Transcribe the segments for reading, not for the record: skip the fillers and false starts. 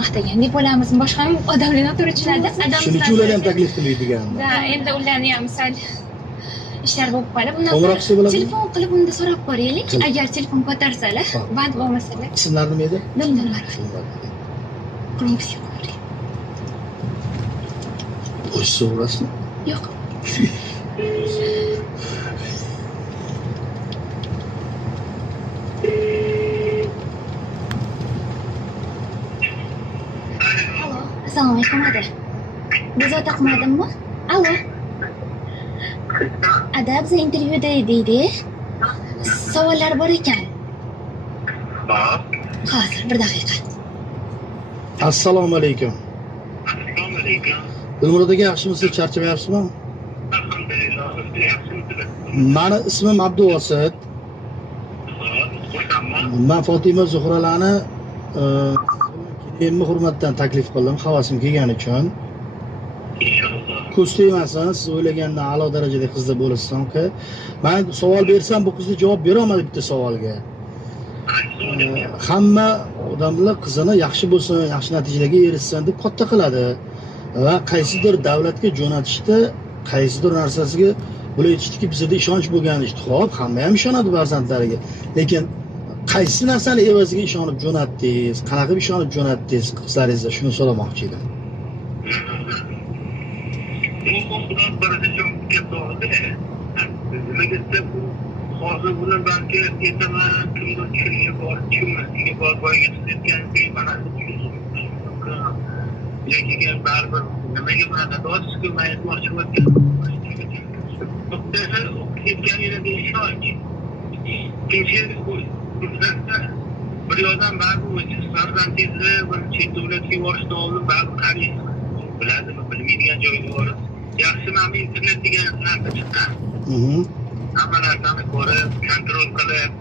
maqtagan deb o'ylaymizmi boshqa odamlar noto'g'richilarda Shuning uchun ular ham taklif qilmaydigan. da endi ularni ham misol ishlar bo'lib qolib Qo'ng'iroq qilsa bo'ladimi? telefon qilib unda so'rab ko'raylik agar telefon ko'tarsalar band bo'lmasalar Ismlari nima edi? Dildilbar quling psixolog O'z so'rasmi? yo'q Alo, assalomu alaykum ada. Bezovta qilmadimmi? Alo. Ada, biz intervyuda edik. Savollar bor ekan. Hozir bir daqiqa. Assalomu alaykum. Assalomu alaykum. Dilmurod aka, yaxshimisiz? Charchamayapsizmi? Alhamdulillah. Yaxshimisiz? Meni ismim Abduvosit. Xursandman. Men Fotima Zuhralani kelinni hurmatdan taklif qildim, havasim kelgani uchun. Inshaalloh. Ko'z tegmasin, siz o'ylagandan a'lo darajada qizda bo'lasiz-ki. Men savol bersam, bu qizni javob bera olmadi bitta savolga. Hamma odamlar qizini yaxshi bo'lsin, yaxshi natijalarga erishsin deb katta qiladi va qaysidir davlatga jo'natishda, qaysidir narsasiga bular aytishdiki, bizda ishonch bo'lgan ishdi. Xo'p, hamma ham ishonadi farzandlariga. Lekin qaysi narsani evaziga ishonib jo'natdingiz? Qanaqa ishonib jo'natdingiz qizlaringizga? Shuni so'ramoqchi edim. Bu xudodan barcha gap to'g'ri. Nimaga deb hozir buni balki ertaman kimdir tushunishi bor, tushunmasligi bor, boyga tutayotgan mana yoki baribir nimaga bunaqa dodsiz man aytmoqchi bo'lgan ketganingizda ishonch. Ikkinchi bir yozdan baribir o'zingiz farzandingizni bir chet davlatga yuborishdan oldin baribir qaraysiz. Biladimi, bilmaydigan joyga borib. Yaxshi mana internet degan narsa chiqqan. Hamma narsani ko'rib, kontrol qilib,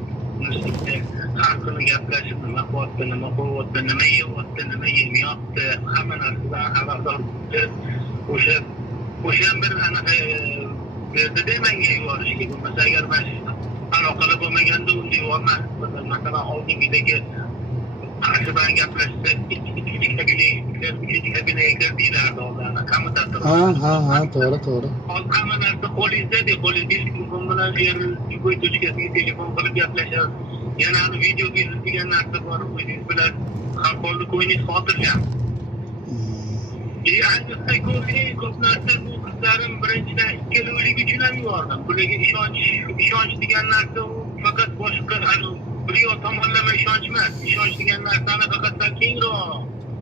har kuni gaplashib, nima qilyapti, nima qo'yyapti, nima yeyapti, nima yemayapti, hamma narsadan xabardor bo'lib, o'sha bir anaqa berdi-da menga yuborishga. Bo'lmasa agar men aloqada bo'lmaganda uni yubormasdim. Masalan, oldingidagi qarshi bilan gaplashsa, ikkinchi kabinaga deylardi oldin. Kommutator. Ha, to'g'ri. Hozir hamma narsa qo'lingizda, qo'lingiz telefon bilan любой точкasiga telefon qilib gaplashasiz. Yana video degan narsa bor, o'zingiz bilan hamkorlik o'yingiz xotirjam. Ayniqsa ko'p narsa bu qizlarim birinchidan ikkalovilik uchun ham yubordim. Bularga ishonch degan narsa u faqat boshqa bir tomonlama ishonch emas. Ishonch degan narsani faqat kengroq